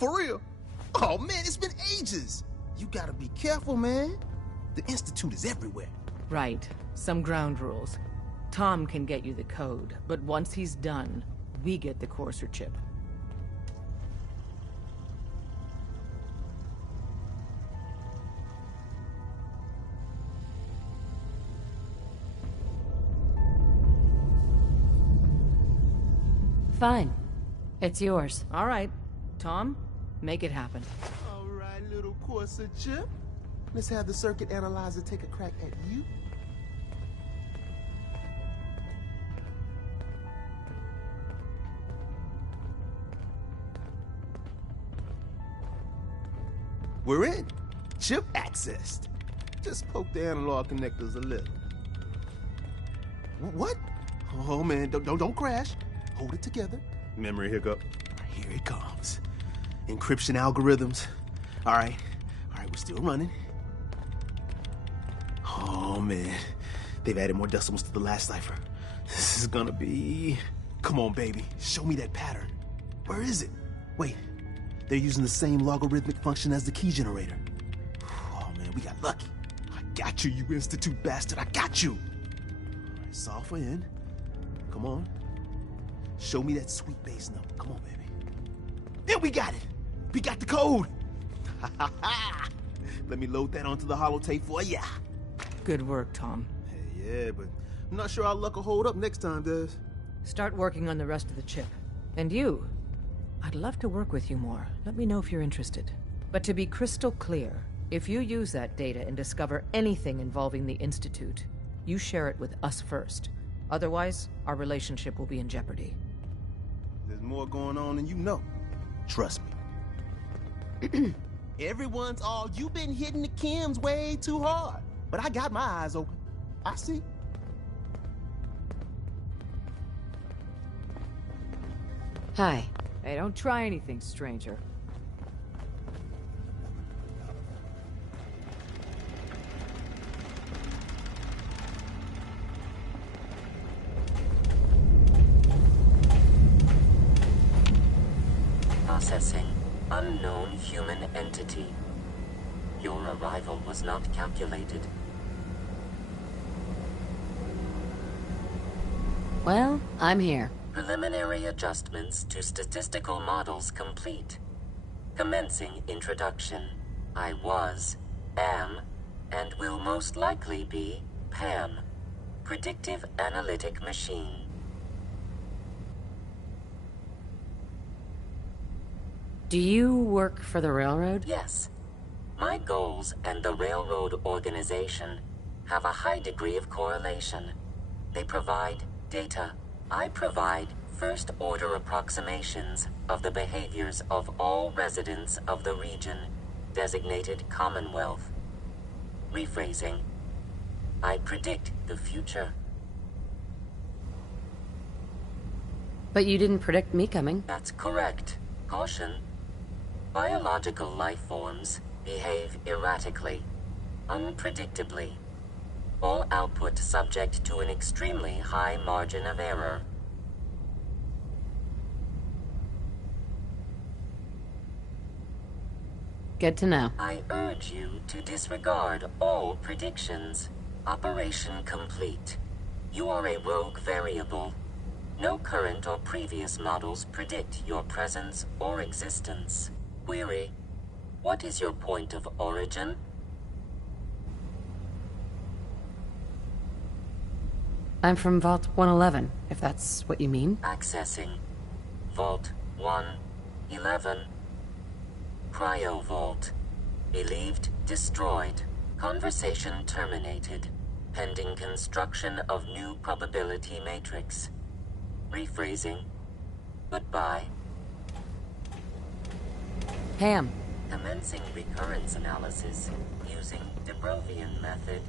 For real? Oh, man, it's been ages. You gotta be careful, man. The Institute is everywhere. Right. Some ground rules. Tom can get you the code, but once he's done, we get the courser chip. Fine. It's yours. All right. Tom, make it happen. All right, little courser chip. Let's have the circuit analyzer take a crack at you. We're in. Chip accessed. Just poke the analog connectors a little. What? Oh man, don't crash. Hold it together. Memory hiccup. Here it comes. Encryption algorithms. All right, we're still running. Oh man, they've added more decimals to the last cipher. This is gonna be... Come on, baby, show me that pattern. Where is it? Wait, they're using the same logarithmic function as the key generator. Oh man, we got lucky. I got you, you Institute bastard, I got you. All right, solve for n. Come on. Show me that sweet base number. Come on, baby. Yeah, we got it. We got the code. Let me load that onto the holotape for ya. Good work, Tom. Hey, yeah, but I'm not sure our luck will hold up next time, Des. Start working on the rest of the chip. And you, I'd love to work with you more. Let me know if you're interested. But to be crystal clear, if you use that data and discover anything involving the Institute, you share it with us first. Otherwise, our relationship will be in jeopardy. There's more going on than you know. Trust me. Everyone's all, you've been hitting the chems way too hard. But I got my eyes open. I see. Hi. Hey, don't try anything, stranger. Processing. Unknown human entity. Your arrival was not calculated. Well, I'm here. Preliminary adjustments to statistical models complete. Commencing introduction. I was, am, and will most likely be Pam. Predictive analytic machine. Do you work for the railroad? Yes. My goals and the railroad organization have a high degree of correlation. They provide data. I provide first-order approximations of the behaviors of all residents of the region designated Commonwealth. Rephrasing. I predict the future. But you didn't predict me coming. That's correct. Caution. Biological life forms behave erratically, unpredictably. All output subject to an extremely high margin of error. Good to know. I urge you to disregard all predictions. Operation complete. You are a rogue variable. No current or previous models predict your presence or existence. Query: what is your point of origin? I'm from Vault 111, if that's what you mean. Accessing. Vault 111. Cryo Vault. Believed destroyed. Conversation terminated. Pending construction of new probability matrix. Rephrasing. Goodbye. Pam. Commencing recurrence analysis using de Brovian method.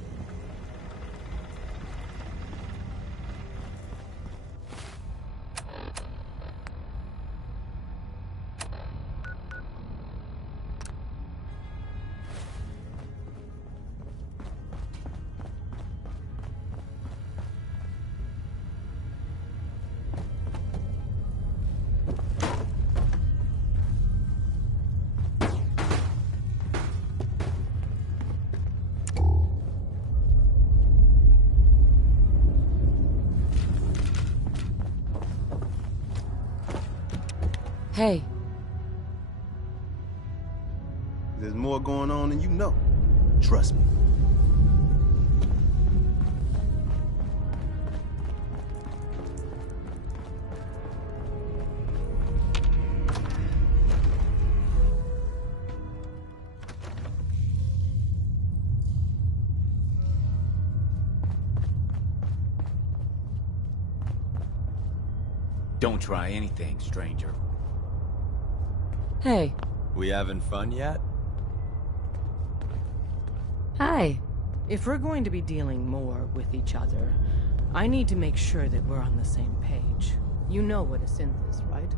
Hey, There's more going on than you know. Trust me. Don't try anything, stranger. hey, We having fun yet? hi. If we're going to be dealing more with each other, I need to make sure that we're on the same page. You know what a synth is, right?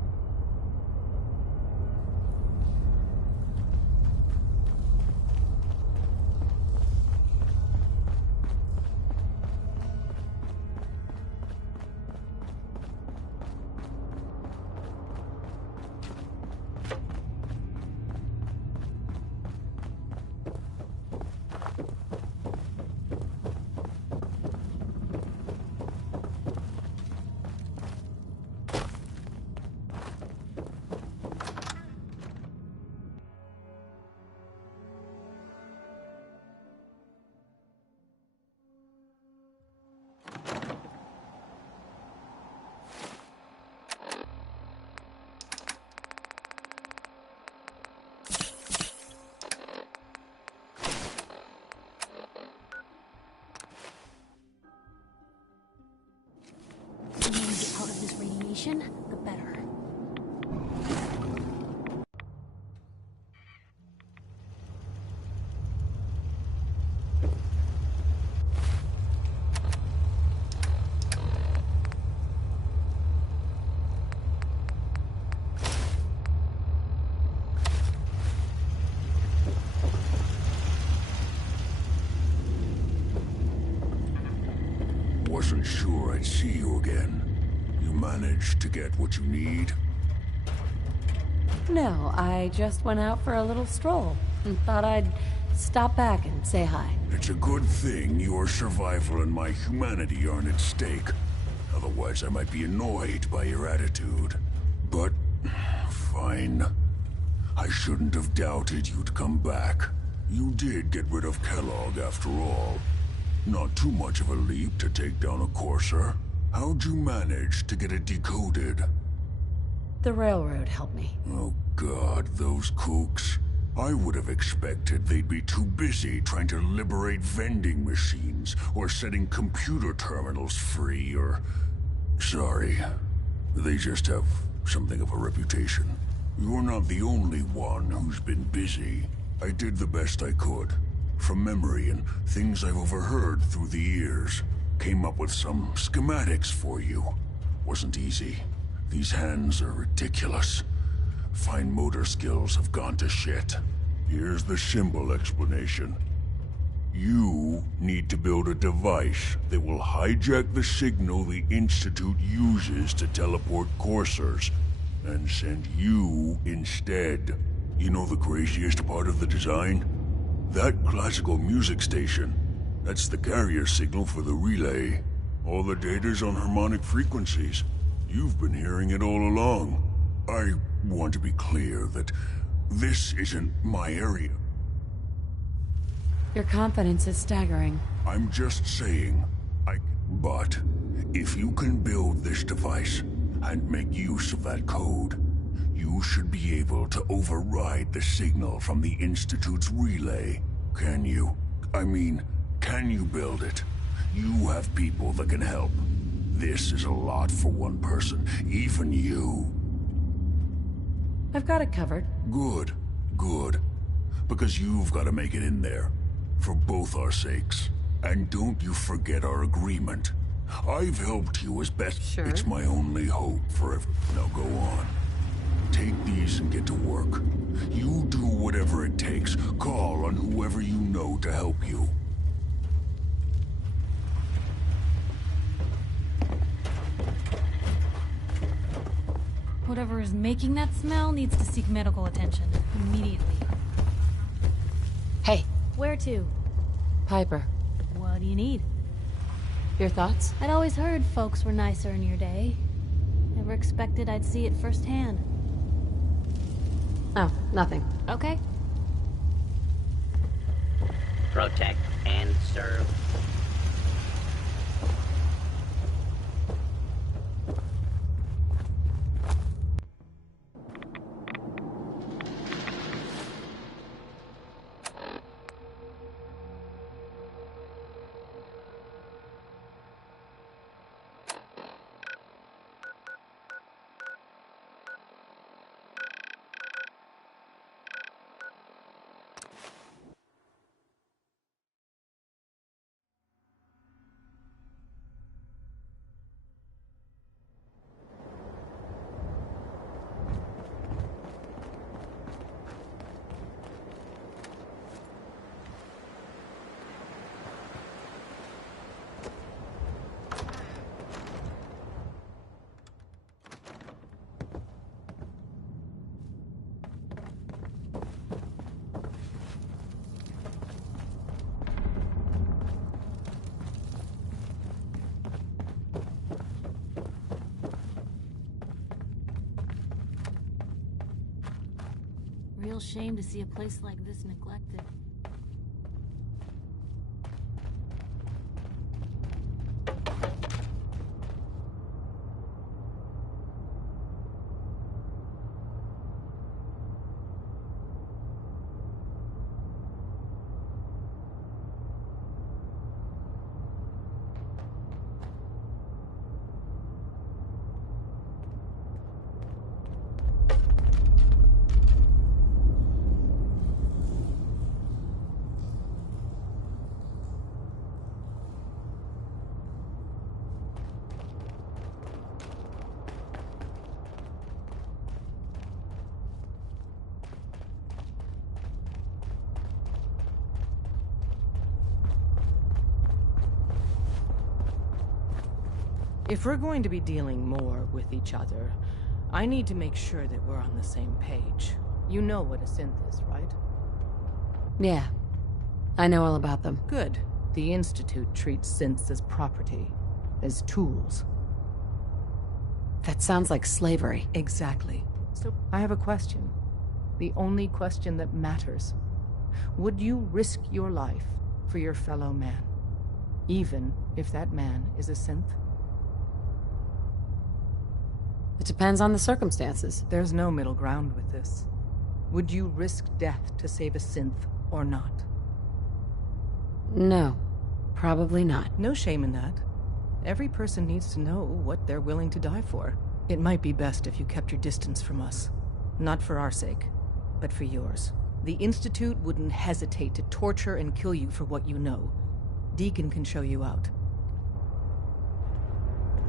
The more we get out of this radiation, the better. Wasn't sure I'd see you again. You managed to get what you need? No, I just went out for a little stroll and thought I'd stop back and say hi. It's a good thing your survival and my humanity aren't at stake. Otherwise, I might be annoyed by your attitude. But, fine. I shouldn't have doubted you'd come back. You did get rid of Kellogg after all. Not too much of a leap to take down a courser. How'd you manage to get it decoded? The railroad helped me. Oh God, those kooks. I would have expected they'd be too busy trying to liberate vending machines or setting computer terminals free or... Sorry. They just have something of a reputation. You're not the only one who's been busy. I did the best I could. From memory and things I've overheard through the years. Came up with some schematics for you. Wasn't easy. These hands are ridiculous. Fine motor skills have gone to shit. Here's the simple explanation. You need to build a device that will hijack the signal the Institute uses to teleport coursers, and send you instead. You know the craziest part of the design? That classical music station. That's the carrier signal for the relay. All the data's on harmonic frequencies. You've been hearing it all along. I want to be clear that this isn't my area. Your confidence is staggering. I'm just saying, But, if you can build this device, and make use of that code, you should be able to override the signal from the Institute's relay. Can you? I mean, can you build it? You have people that can help. This is a lot for one person, even you. I've got it covered. Good, good. Because you've got to make it in there. For both our sakes. And don't you forget our agreement. I've helped you as best. Sure. It's my only hope forever. Now go on. Take these and get to work. You do whatever it takes. Call on whoever you know to help you. Whatever is making that smell needs to seek medical attention immediately. Hey, Where to? Piper. What do you need? Your thoughts? I'd always heard folks were nicer in your day. Never expected I'd see it firsthand. Oh, nothing. Okay. Protect and serve. Real shame to see a place like this neglected. If we're going to be dealing more with each other, I need to make sure that we're on the same page. You know what a synth is, right? Yeah. I know all about them. Good. The Institute treats synths as property, as tools. That sounds like slavery. Exactly. So, I have a question. The only question that matters. Would you risk your life for your fellow man? Even if that man is a synth? It depends on the circumstances. There's no middle ground with this. Would you risk death to save a synth or not? No. Probably not. No shame in that. Every person needs to know what they're willing to die for. It might be best if you kept your distance from us. Not for our sake, but for yours. The Institute wouldn't hesitate to torture and kill you for what you know. Deacon can show you out.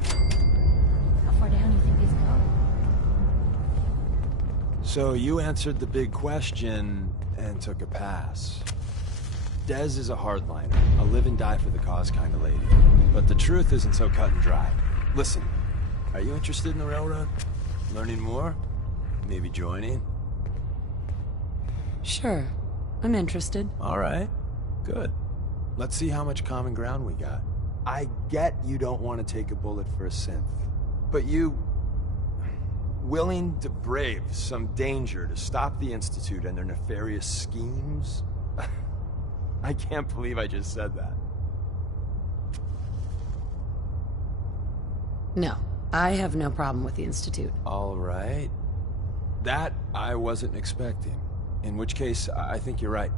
How far down do you think these go? So you answered the big question and took a pass. Dez is a hardliner, a live and die for the cause kind of lady. But the truth isn't so cut and dry. Listen, are you interested in the railroad? Learning more? Maybe joining? Sure. I'm interested. All right. Good. Let's see how much common ground we got. I get you don't want to take a bullet for a synth. But you... willing to brave some danger to stop the Institute and their nefarious schemes? I can't believe I just said that. No. I have no problem with the Institute. All right. That I wasn't expecting. In which case, I think you're right.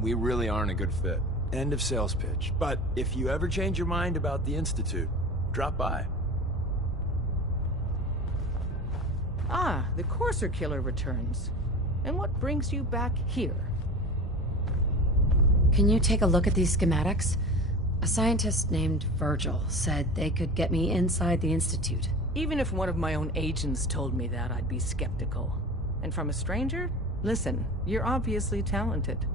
We really aren't a good fit. End of sales pitch. But if you ever change your mind about the Institute, drop by. Ah, the Courser Killer returns. And what brings you back here? Can you take a look at these schematics? A scientist named Virgil said they could get me inside the Institute. Even if one of my own agents told me that, I'd be skeptical. And from a stranger? Listen, you're obviously talented.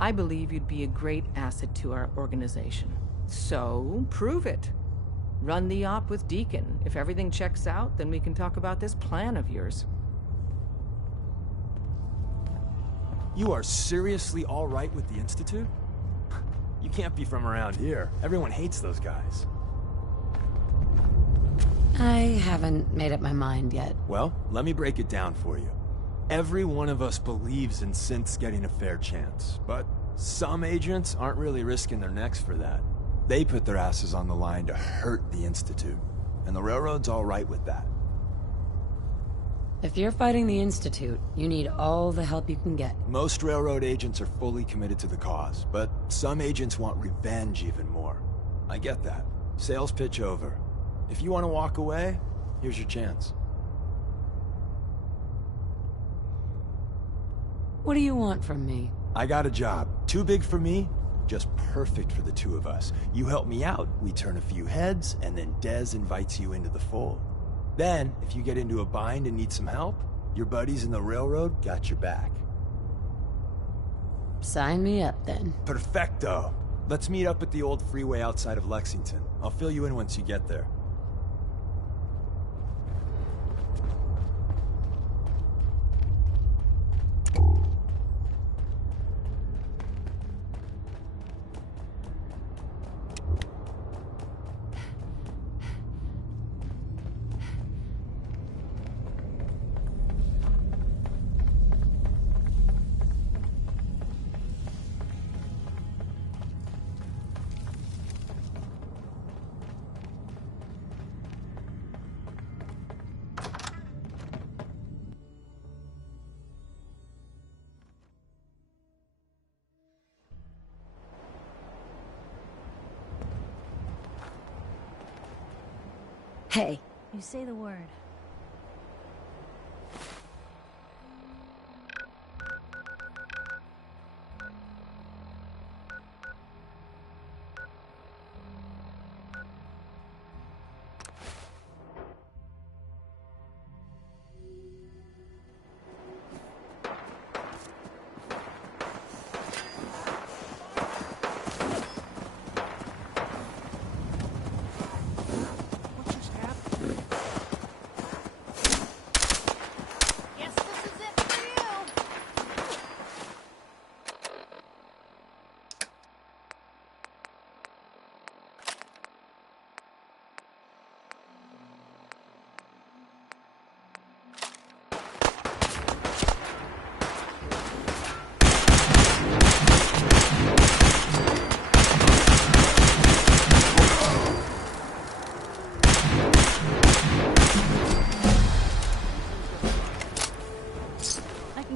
I believe you'd be a great asset to our organization. So, prove it. Run the op with Deacon. If everything checks out, then we can talk about this plan of yours. You are seriously all right with the Institute? You can't be from around here. Everyone hates those guys. I haven't made up my mind yet. Well, let me break it down for you. Every one of us believes in synths getting a fair chance, but some agents aren't really risking their necks for that. They put their asses on the line to hurt the Institute, and the Railroad's all right with that. If you're fighting the Institute, you need all the help you can get. Most Railroad agents are fully committed to the cause, but some agents want revenge even more. I get that. Sales pitch over. If you want to walk away, here's your chance. What do you want from me? I got a job. Too big for me, just perfect for the two of us. You help me out, we turn a few heads, and then Dez invites you into the fold. Then, if you get into a bind and need some help, your buddies in the Railroad got your back. Sign me up, then. Perfecto! Let's meet up at the old freeway outside of Lexington. I'll fill you in once you get there. Hey. You say the word.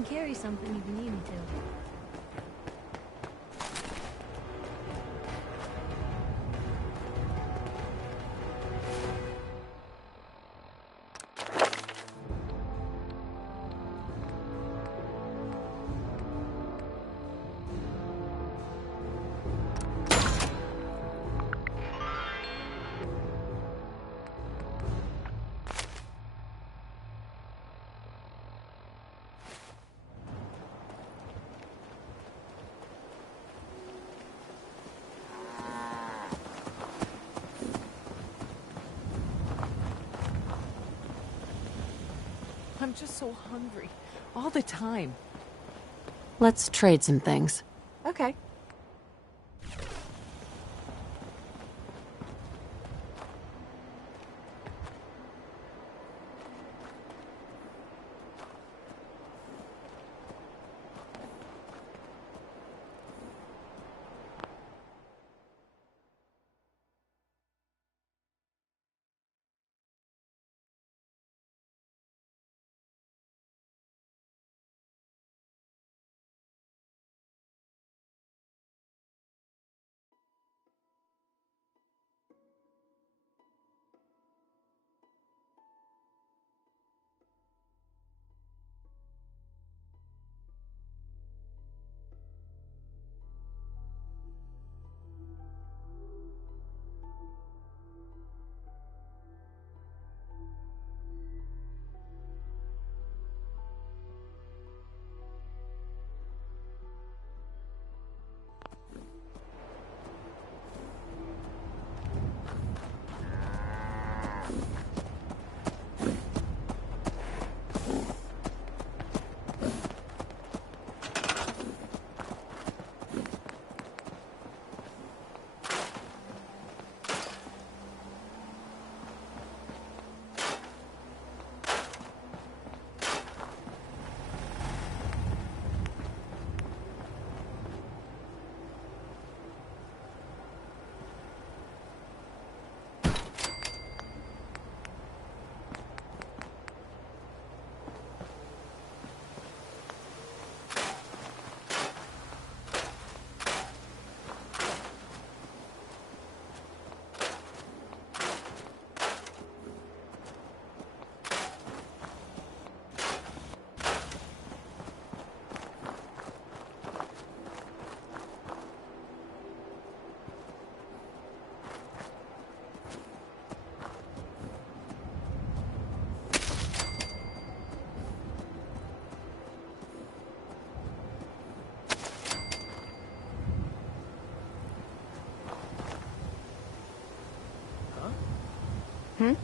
Carry something if you need me to. I'm just so hungry. All the time. Let's trade some things. Okay. Hmm?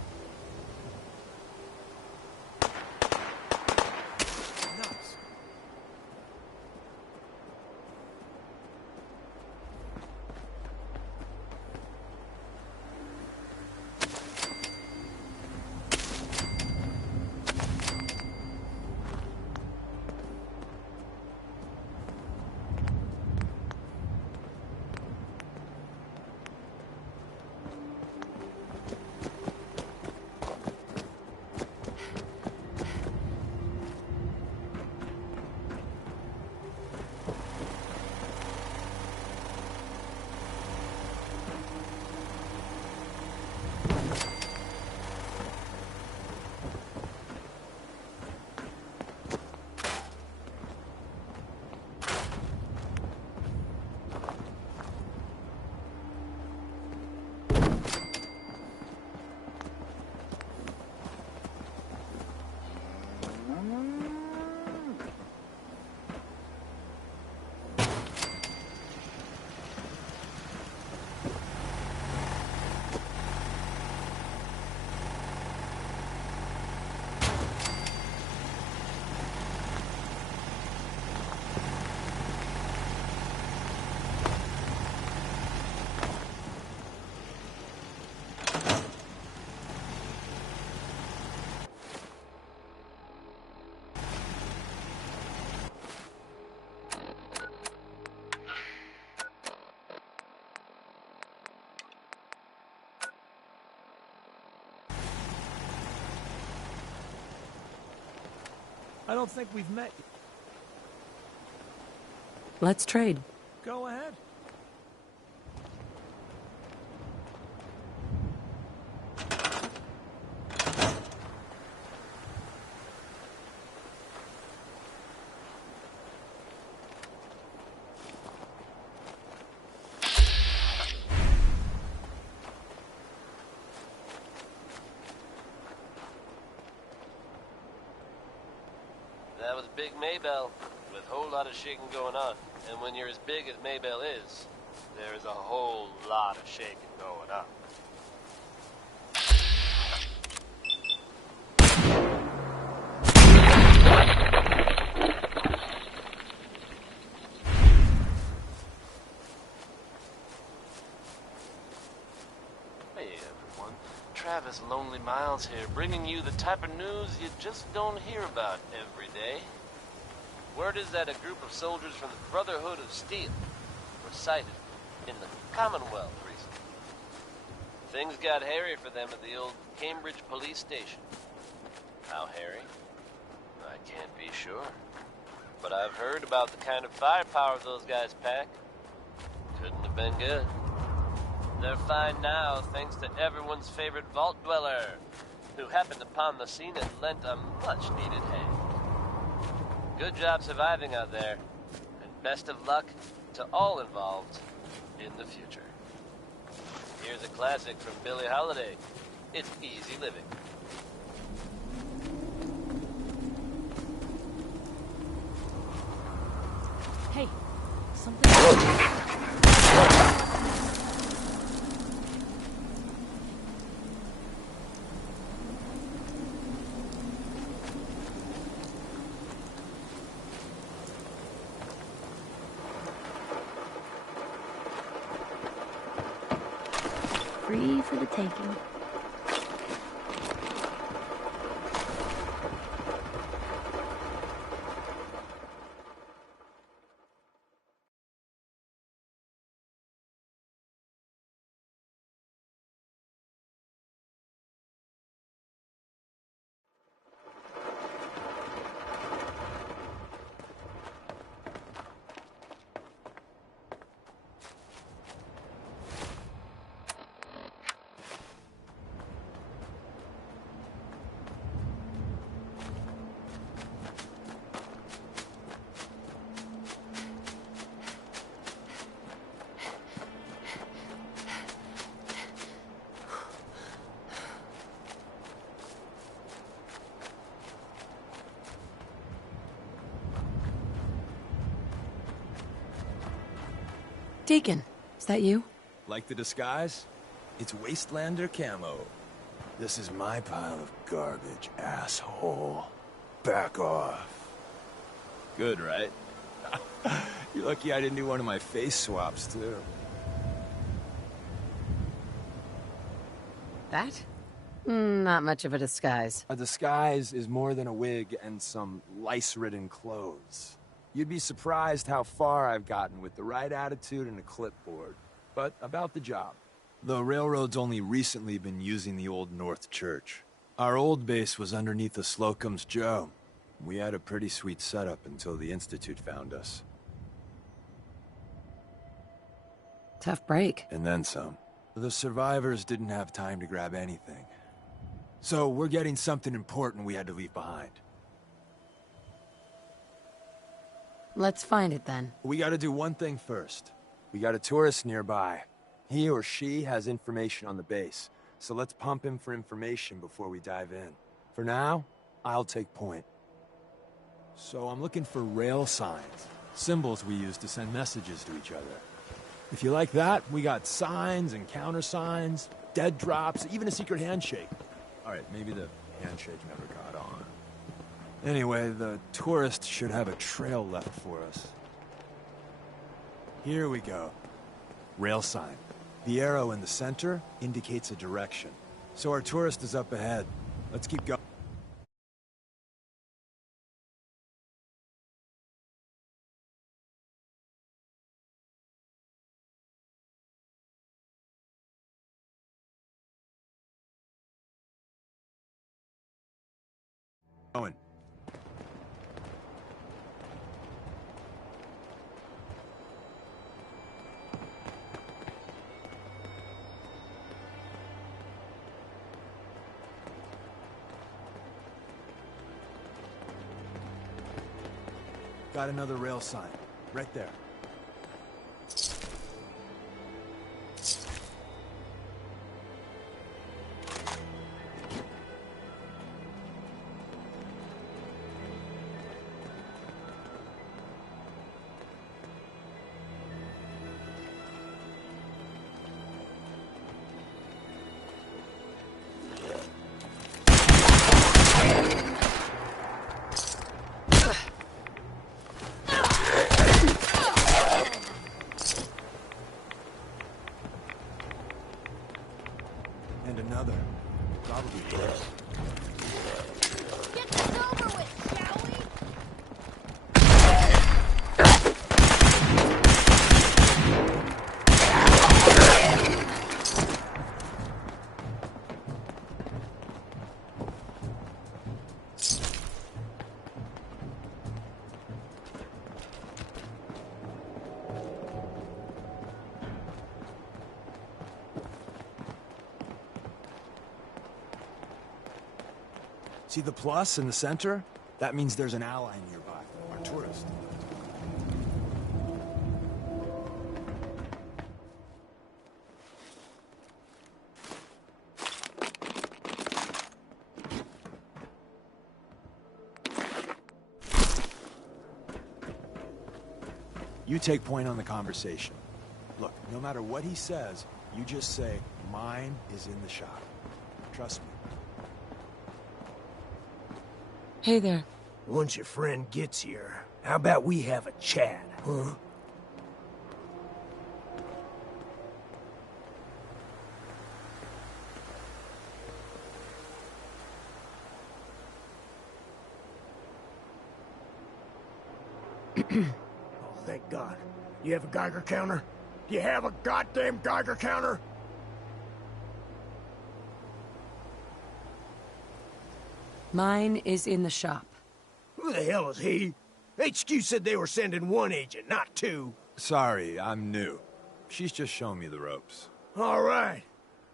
I don't think we've met. Let's trade. Go ahead. That was Big Maybell, with a whole lot of shaking going on. And when you're as big as Maybell is, there is a whole lot of shaking going on. Hey everyone, Travis Lonely Miles here, bringing you the type of news you just don't hear about every day. Word is that a group of soldiers from the Brotherhood of Steel were sighted in the Commonwealth recently. Things got hairy for them at the old Cambridge police station. How hairy? I can't be sure. But I've heard about the kind of firepower those guys pack. Couldn't have been good. They're fine now, thanks to everyone's favorite vault dweller, who happened upon the scene and lent a much-needed hand. Good job surviving out there, and best of luck to all involved in the future. Here's a classic from Billie Holiday. It's Easy Living. Hey, something... Free for the taking. Deacon, is that you? Like the disguise? It's Wastelander camo. This is my pile of garbage, asshole. Back off. Good, right? You're lucky I didn't do one of my face swaps, too. That? Not much of a disguise. A disguise is more than a wig and some lice-ridden clothes. You'd be surprised how far I've gotten with the right attitude and a clipboard. But about the job. The railroad's only recently been using the Old North Church. Our old base was underneath the Slocum's Joe. We had a pretty sweet setup until the Institute found us. Tough break. And then some. The survivors didn't have time to grab anything. So we're getting something important we had to leave behind. Let's find it then. We gotta do one thing first. We got a tourist nearby. He or she has information on the base, so let's pump him for information before we dive in. For now, I'll take point. So I'm looking for rail signs, symbols we use to send messages to each other. If you like that, we got signs and countersigns, dead drops, even a secret handshake. Alright, maybe the handshake never got on. Anyway, the tourist should have a trail left for us. Here we go. Rail sign. The arrow in the center indicates a direction. So our tourist is up ahead. Let's keep going. Going. Got another rail sign, right there. And another. Probably close. Get this over with, shall we? See the plus in the center? That means there's an ally nearby, our tourist. You take point on the conversation. Look, no matter what he says, you just say, mine is in the shop. Trust me. Hey there. Once your friend gets here, how about we have a chat, huh? Oh, thank God. You have a Geiger counter? Do you have a goddamn Geiger counter? Mine is in the shop. Who the hell is he? HQ said they were sending one agent, not two. Sorry, I'm new. She's just showing me the ropes. All right.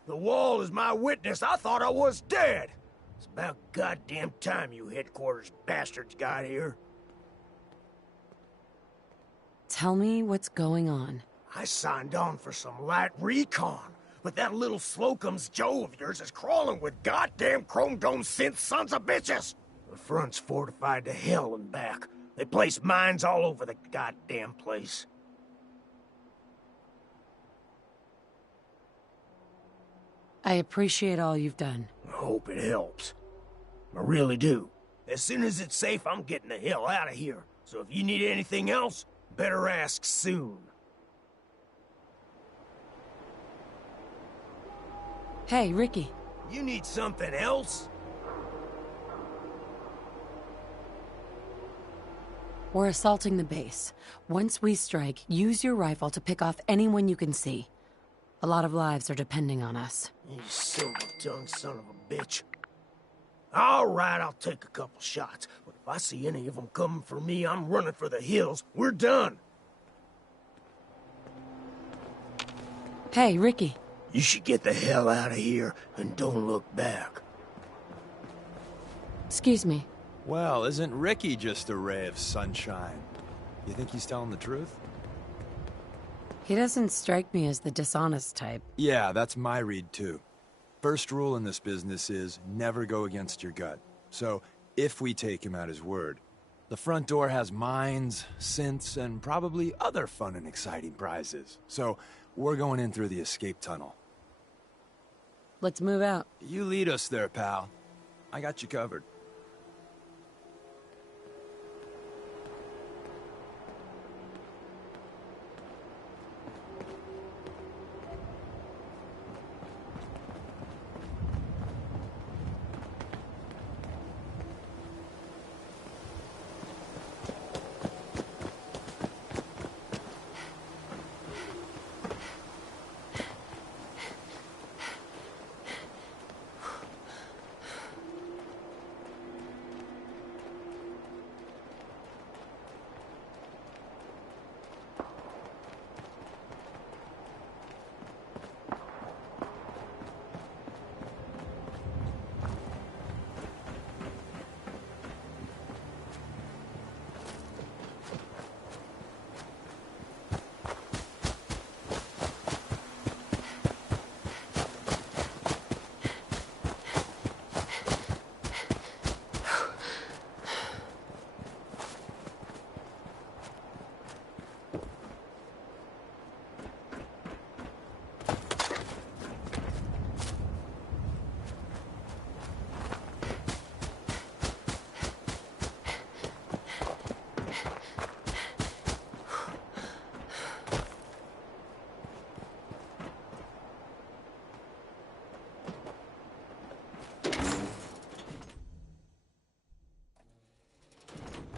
The wall is my witness. I thought I was dead. It's about goddamn time you headquarters bastards got here. Tell me what's going on. I signed on for some light recon, but that little Slocum's Joe of yours is crawling with goddamn chrome dome synth sons of bitches. The front's fortified to hell and back. They place mines all over the goddamn place. I appreciate all you've done. hope it helps. I really do. As soon as it's safe, I'm getting the hell out of here. So if you need anything else, better ask soon. Hey, Ricky. You need something else? We're assaulting the base. Once we strike, use your rifle to pick off anyone you can see. A lot of lives are depending on us. You silver-tongued son of a bitch. All right, I'll take a couple shots. But if I see any of them coming for me, I'm running for the hills. We're done. Hey, Ricky. You should get the hell out of here and don't look back. Excuse me. Well, isn't Ricky just a ray of sunshine? You think he's telling the truth? He doesn't strike me as the dishonest type. Yeah, that's my read too. First rule in this business is never go against your gut. So, if we take him at his word, the front door has mines, synths, and probably other fun and exciting prizes. So, we're going in through the escape tunnel. Let's move out. You lead us there, pal. I got you covered.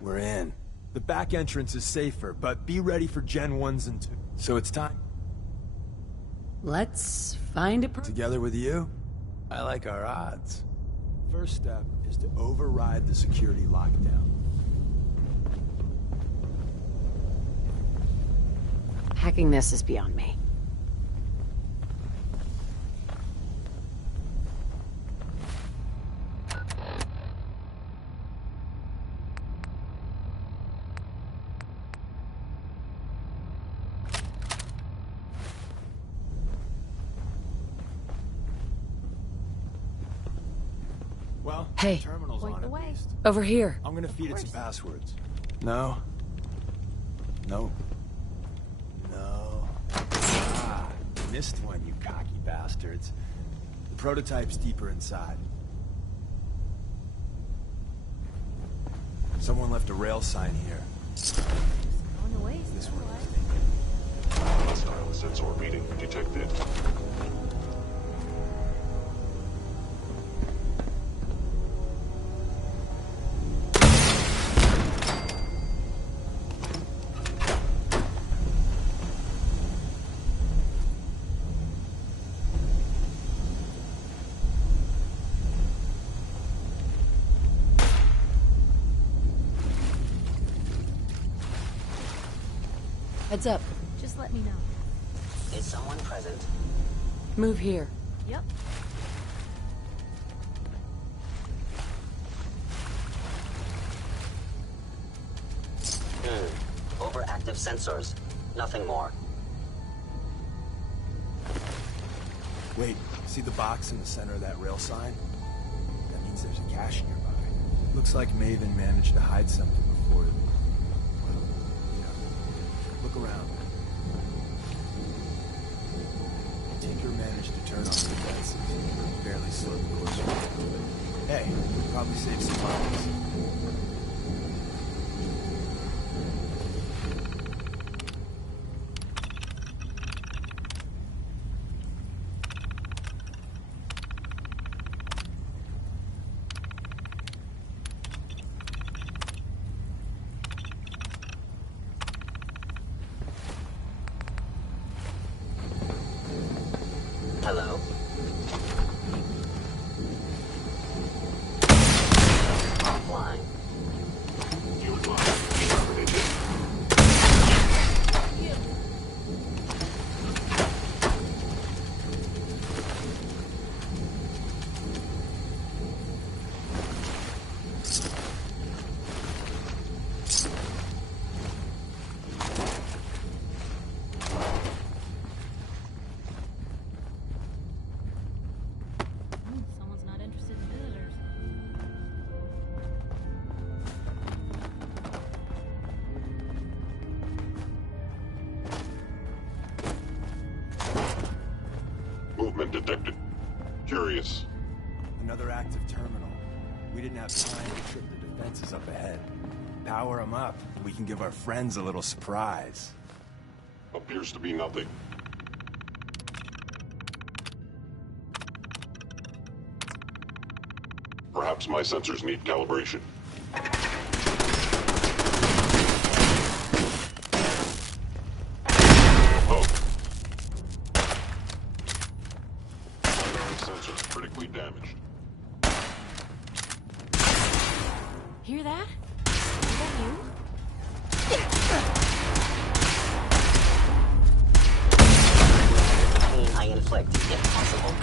We're in. The back entrance is safer, but be ready for Gen 1s and 2s. So it's time. Let's find a Together with you, I like our odds. First step is to override the security lockdown. Hacking this is beyond me. Well, hey, the terminal's on at least. Over here. I'm gonna feed it some passwords. No. No. No. Ah, missed one, you cocky bastards. The prototype's deeper inside. Someone left a rail sign here. This one is Hostile sensor reading detected. Heads up. Just let me know. Is someone present? Move here. Yep. Overactive sensors. Nothing more. Wait, see the box in the center of that rail sign? That means there's a cache nearby. Looks like Maven managed to hide something before. Well, yeah. Look around. Tinker managed to turn off the defenses. Barely slowed the course. Hey, probably saved some lives. Hello? Offline. You lied. Someone's not interested in visitors. Movement detected. Curious. Another active terminal. We didn't have time to trip the defenses up ahead. Power them up. We can give our friends a little surprise. Appears to be nothing. Perhaps my sensors need calibration. Oh. Primary sensors critically damaged. Hear that? Is that you? Pain I inflict, if possible.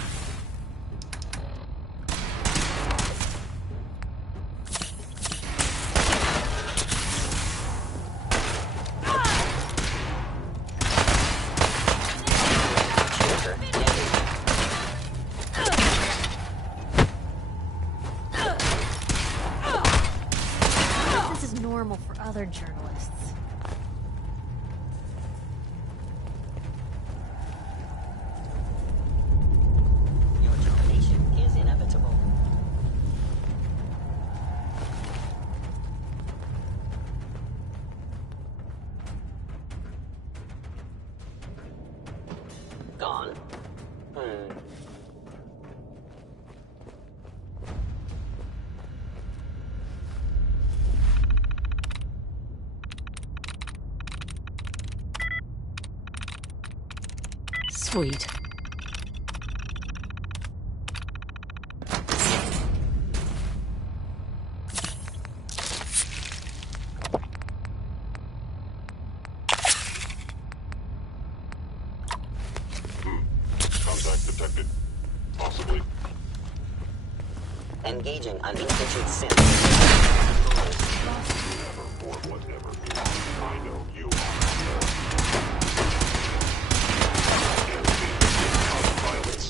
This is normal for other journalists. Your termination is inevitable. Gone. Sweet. Contact detected. Possibly. Engaging an indigent synth. Whoever or whatever. I know you are. Violence.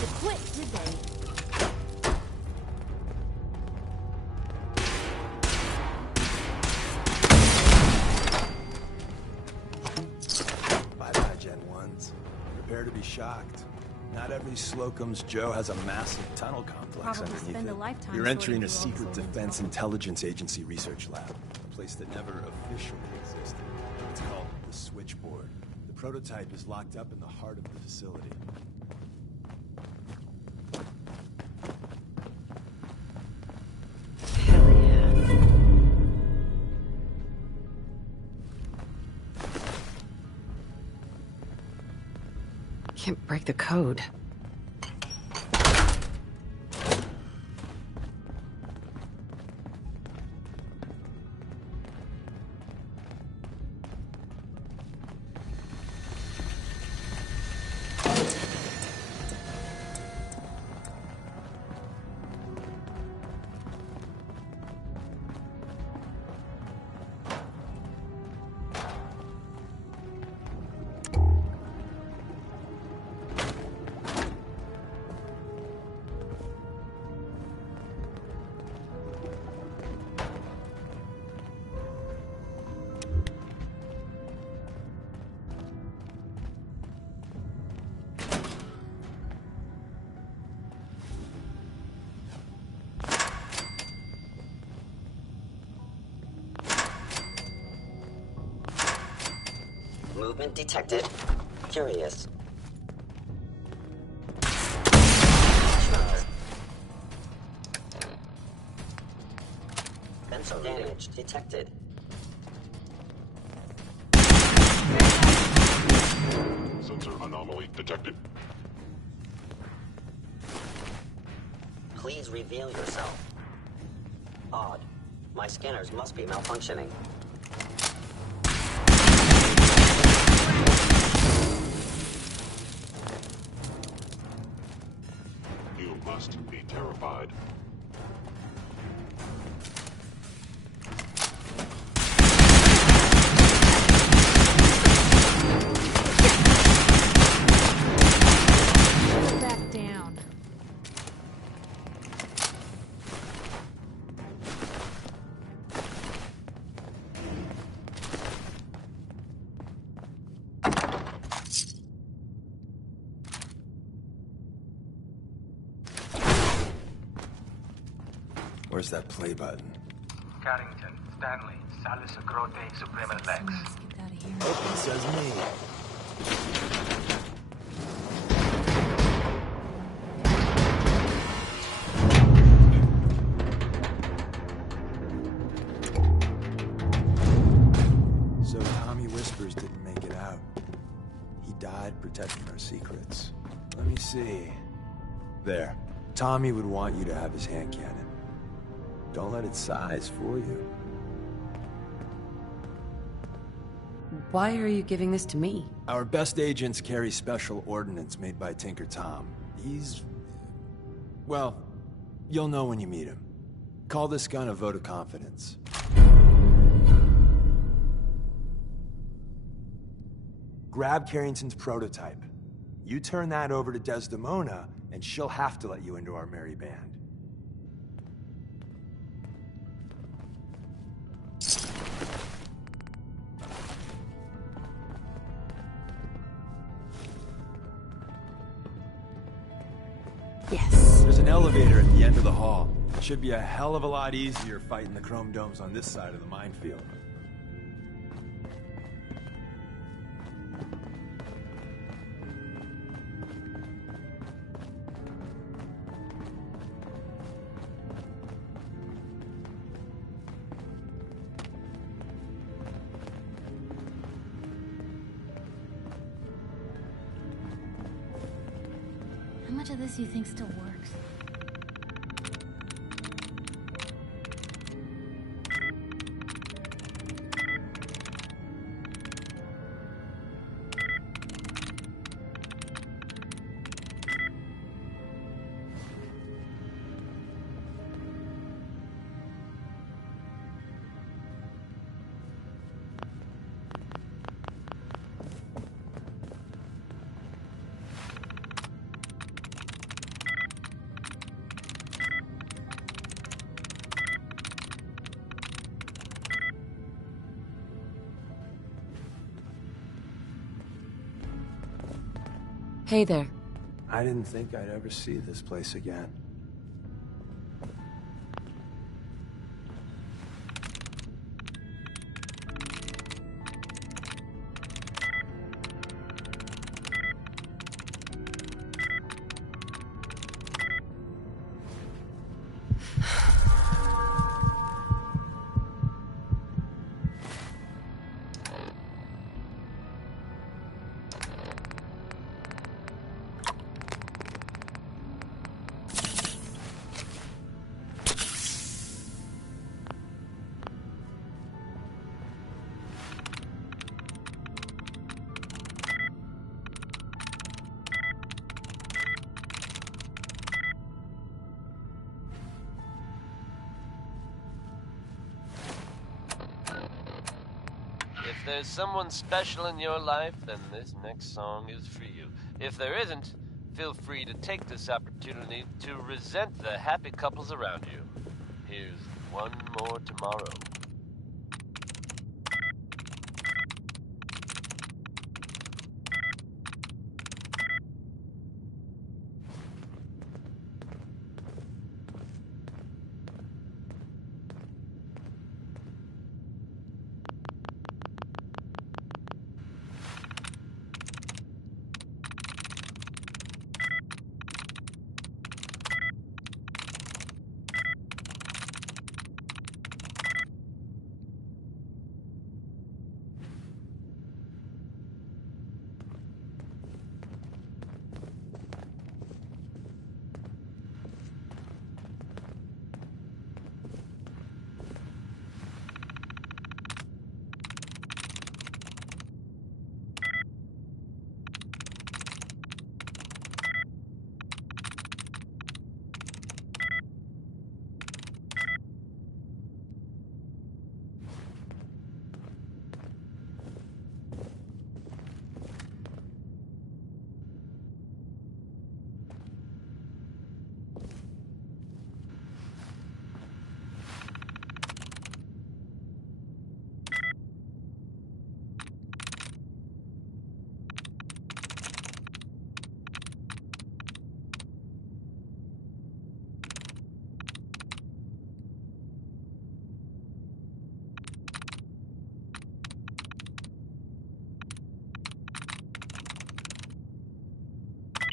They quit, did they? Bye-bye, Gen 1s. Prepare to be shocked. Not every Slocum's Joe has a massive tunnel complex Probably underneath spend it. a lifetime You're sorting entering a through all secret this old Defense intel. Intelligence Agency research lab, a place that never officially existed. It's called the Switchboard. The prototype is locked up in the heart of the facility. Hell yeah. Can't break the code. Movement detected. Curious. Sensor damage detected. Sensor anomaly detected. Please reveal yourself. Odd. My scanners must be malfunctioning. You must be terrified. Back down. Where's that play button? Carrington, Stanley, Salus Grote, Suprema Lex. Oh, it says me. So Tommy Whispers didn't make it out. He died protecting our secrets. Let me see. There. Tommy would want you to have his hand cannon. Don't let its size fool you. Why are you giving this to me? Our best agents carry special ordnance made by Tinker Tom. He's... well, you'll know when you meet him. Call this gun a vote of confidence. Grab Carrington's prototype. You turn that over to Desdemona, and she'll have to let you into our merry band. Yes. There's an elevator at the end of the hall. It should be a hell of a lot easier fighting the chrome domes on this side of the minefield. How much of this you think still works? Hey there. I didn't think I'd ever see this place again. If there's someone special in your life, then this next song is for you. If there isn't, feel free to take this opportunity to resent the happy couples around you. Here's One More Tomorrow.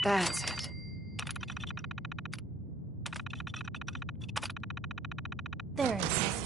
That's it. There it is.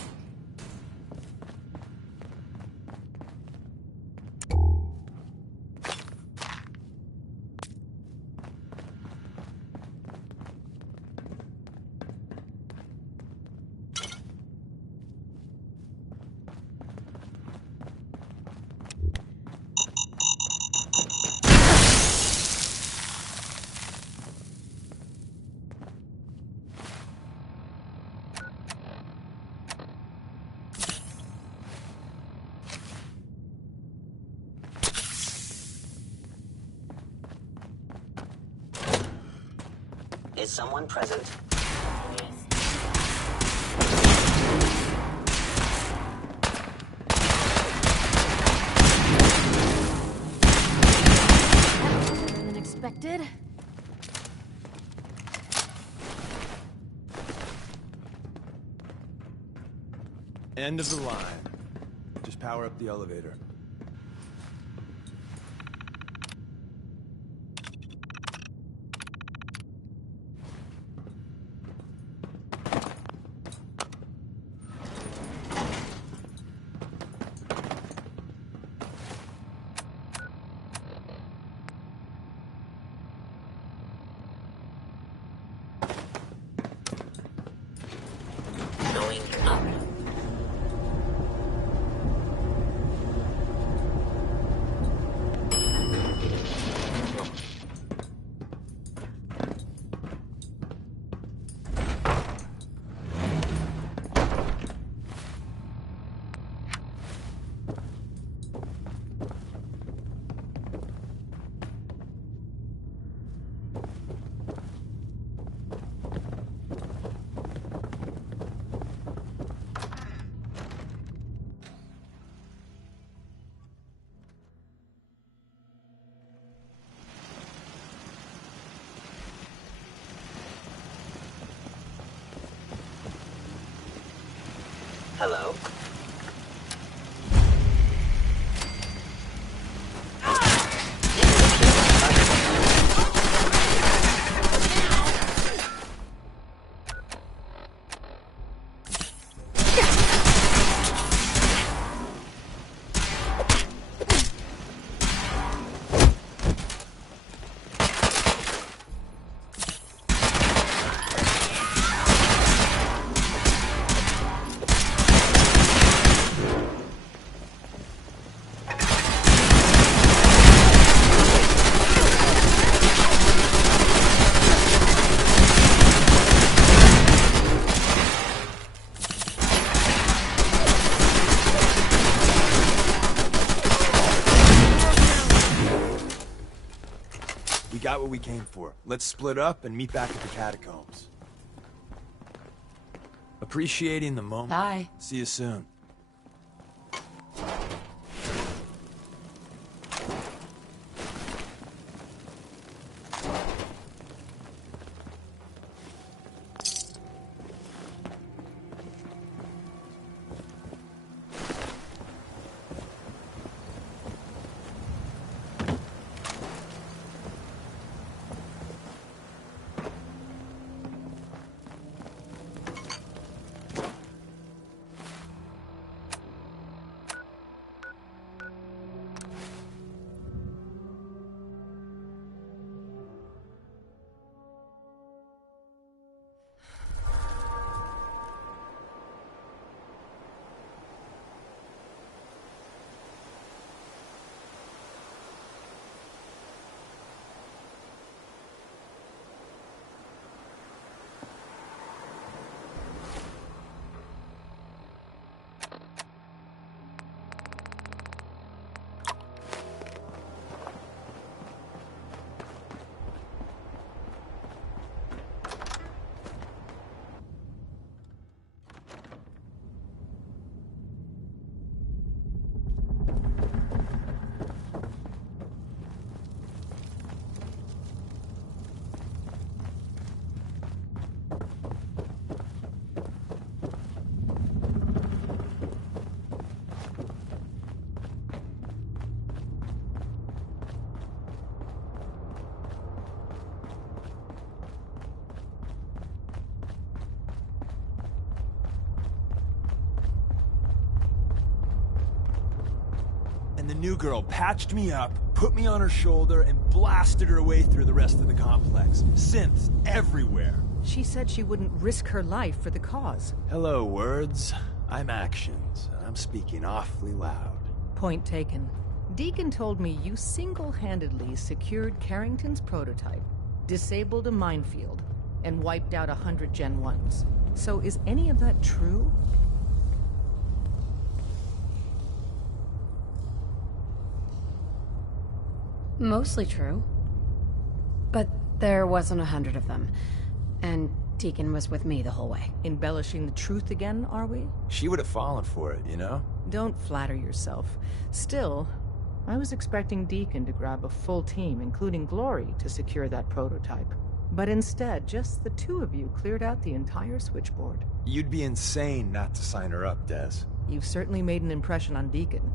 Is someone present? Better than expected. End of the line. Just power up the elevator. Going up. Hello? We got what we came for. Let's split up and meet back at the catacombs. Appreciating the moment. Bye. See you soon. and the new girl patched me up, put me on her shoulder, and blasted her way through the rest of the complex. Synths everywhere. She said she wouldn't risk her life for the cause. Hello, words. I'm actions, and I'm speaking awfully loud. Point taken. Deacon told me you single-handedly secured Carrington's prototype, disabled a minefield, and wiped out 100 Gen 1s. So is any of that true? Mostly true. But there wasn't 100 of them. And Deacon was with me the whole way. Embellishing the truth again, are we? She would have fallen for it, you know? Don't flatter yourself. Still, I was expecting Deacon to grab a full team, including Glory, to secure that prototype. But instead, just the two of you cleared out the entire switchboard. You'd be insane not to sign her up, Des. You've certainly made an impression on Deacon.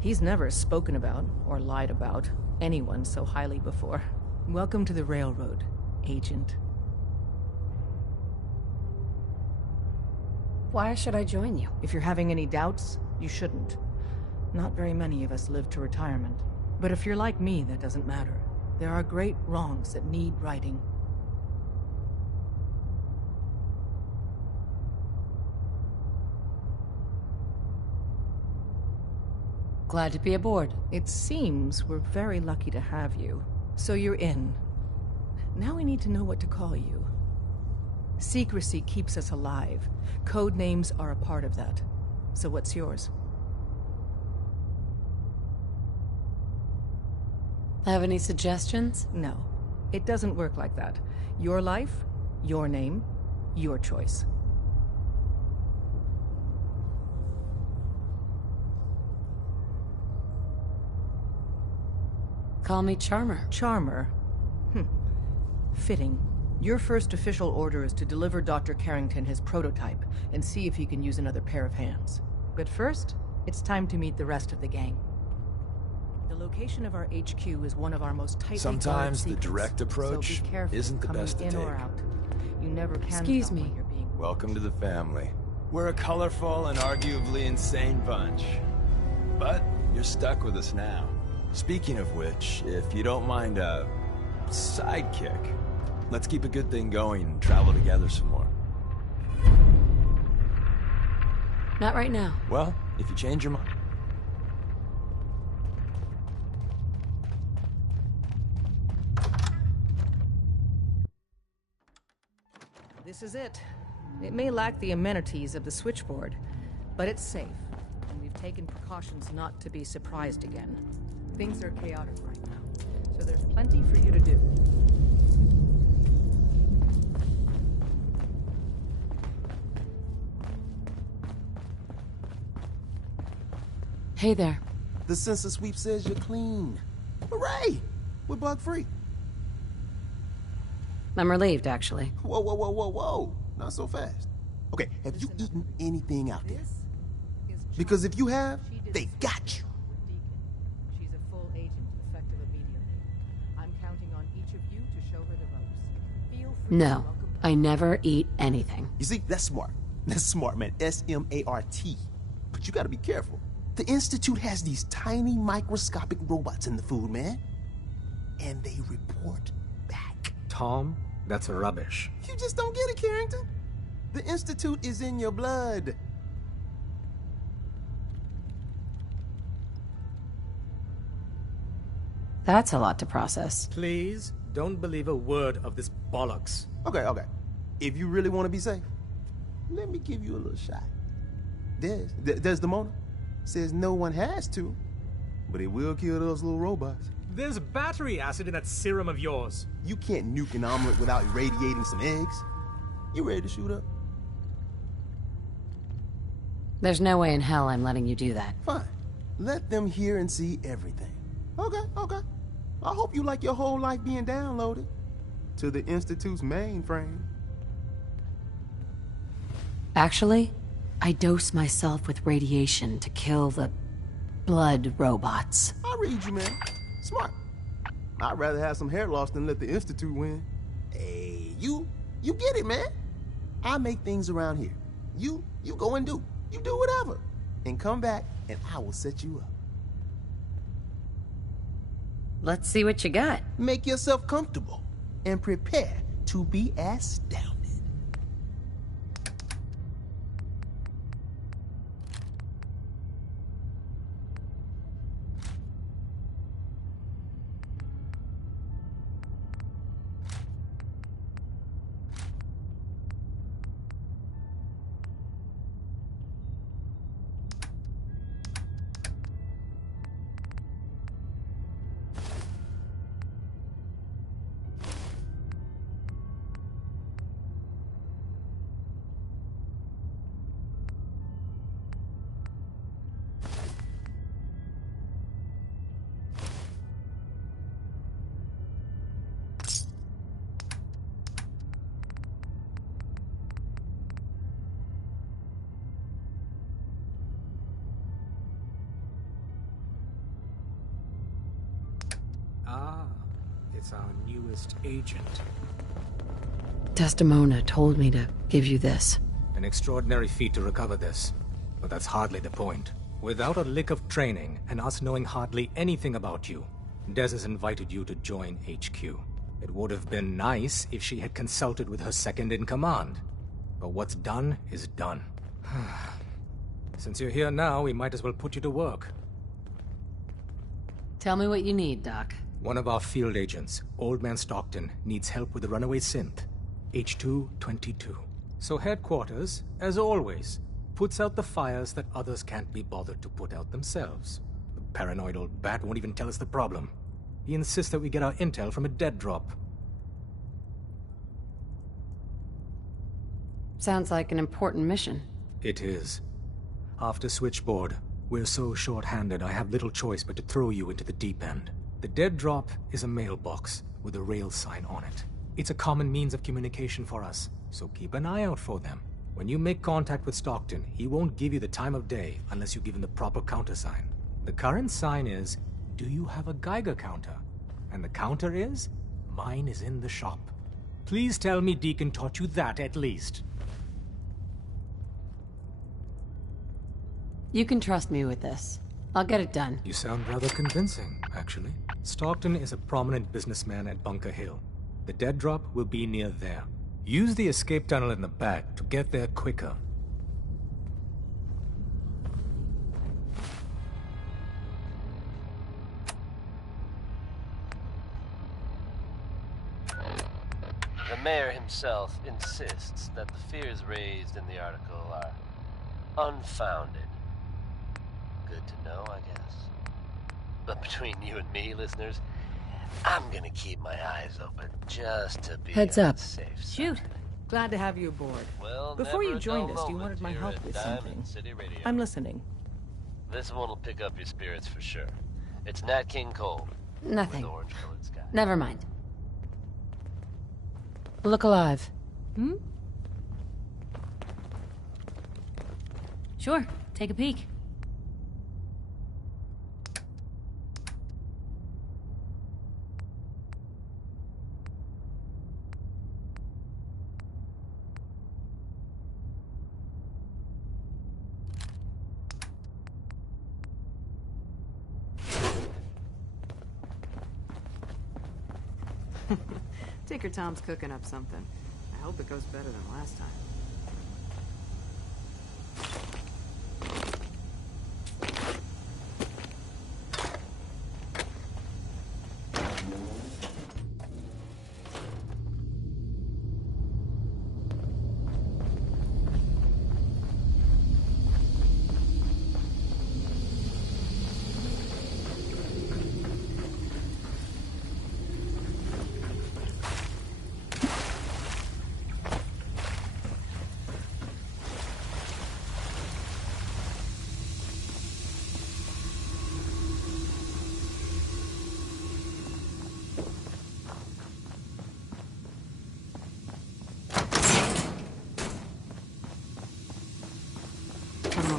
He's never spoken about, or lied about, anyone so highly before. Welcome to the Railroad, Agent. Why should I join you? If you're having any doubts, you shouldn't. Not very many of us live to retirement. But if you're like me, that doesn't matter. There are great wrongs that need righting. Glad to be aboard. It seems we're very lucky to have you. So you're in. Now we need to know what to call you. Secrecy keeps us alive. Code names are a part of that. So what's yours? Have any suggestions? No. It doesn't work like that. Your life, your name, your choice. Call me Charmer. Charmer? Fitting. Your first official order is to deliver Dr. Carrington his prototype and see if he can use another pair of hands. But first, it's time to meet the rest of the gang. The location of our HQ is one of our most tightly guarded Sometimes the secrets, direct approach so be careful isn't the coming best to in take. or out. You never can Excuse tell me. when you're being... Welcome to the family. We're a colorful and arguably insane bunch. But you're stuck with us now. Speaking of which, if you don't mind a sidekick, let's keep a good thing going and travel together some more. Not right now. Well, if you change your mind. This is it. It may lack the amenities of the switchboard, but it's safe, and we've taken precautions not to be surprised again. Things are chaotic right now, so there's plenty for you to do. Hey there. The census sweep says you're clean. Hooray! We're bug-free. I'm relieved, actually. Whoa, whoa, whoa, whoa, whoa. Not so fast. Okay, have you eaten anything out there? Because if you have, they got you. She's a full agent, effective immediately. I'm counting on each of you to show her the ropes. Feel free to No, welcome her. I never eat anything. You see, that's smart. That's smart, man. S-M-A-R-T. But you gotta be careful. The Institute has these tiny microscopic robots in the food, man. And they report back. Tom, that's rubbish. You just don't get it, Carrington. The Institute is in your blood. That's a lot to process. Please, don't believe a word of this bollocks. Okay. If you really want to be safe, let me give you a little shot. Desdemona says no one has to, but it will kill those little robots. There's battery acid in that serum of yours. You can't nuke an omelet without irradiating some eggs. You ready to shoot up? There's no way in hell I'm letting you do that. Fine. Let them hear and see everything. Okay. I hope you like your whole life being downloaded to the Institute's mainframe. Actually, I dose myself with radiation to kill the blood robots. I read you, man. Smart. I'd rather have some hair loss than let the Institute win. Hey, you get it, man. I make things around here. You go and do. You do whatever. And come back, and I will set you up. Let's see what you got. Make yourself comfortable and prepare to be astounded. Ah, it's our newest agent. Desdemona told me to give you this. An extraordinary feat to recover this. But that's hardly the point. Without a lick of training, and us knowing hardly anything about you, Des has invited you to join HQ. It would have been nice if she had consulted with her second-in-command. But what's done is done. Since you're here now, we might as well put you to work. Tell me what you need, Doc. One of our field agents, Old Man Stockton, needs help with the runaway synth, H222. So headquarters, as always, puts out the fires that others can't be bothered to put out themselves. The paranoid old bat won't even tell us the problem. He insists that we get our intel from a dead drop. Sounds like an important mission. It is. After Switchboard, we're so short-handed I have little choice but to throw you into the deep end. The dead drop is a mailbox with a rail sign on it. It's a common means of communication for us, so keep an eye out for them. When you make contact with Stockton, he won't give you the time of day unless you give him the proper countersign. The current sign is, do you have a Geiger counter? And the counter is, mine is in the shop. Please tell me Deacon taught you that at least. You can trust me with this. I'll get it done. You sound rather convincing, actually. Stockton is a prominent businessman at Bunker Hill. The dead drop will be near there. Use the escape tunnel in the back to get there quicker. The mayor himself insists that the fears raised in the article are unfounded. Good to know, I guess. But between you and me, listeners, I'm gonna keep my eyes open just to be Heads up. safe side. Shoot. Glad to have you aboard. Well, Before you never a joined dull us, you moment wanted my here help at with Diamond something. City Radio. I'm listening. This one will pick up your spirits for sure. It's Nat King Cole. Nothing. With orange-colored sky. Never mind. Look alive. Hmm? Sure, take a peek. Tinker Tom's cooking up something. I hope it goes better than last time.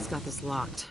Got this locked.